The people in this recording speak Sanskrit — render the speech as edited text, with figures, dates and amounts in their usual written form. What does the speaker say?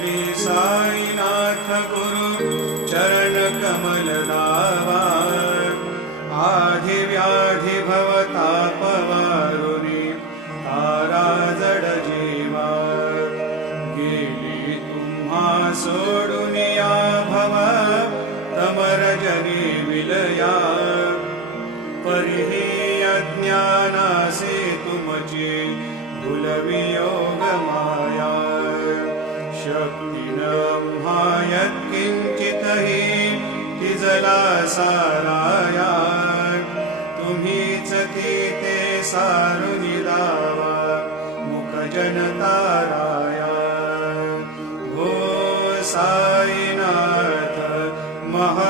श्री साईनाथ गुरु चरण कमल लावा आधी व्याधी भवतापवारुनी तारा जड जीवा गेली तुम्हा सोडून या भव तमरजनी विलया परिही अज्ञानासे तुमची भुलवियोग माया शक्ती न यत्किंचितहि तिजला साराया तुम्हीच ती ते सारुनी दावा मुख जनताराया हो साईनाथ महा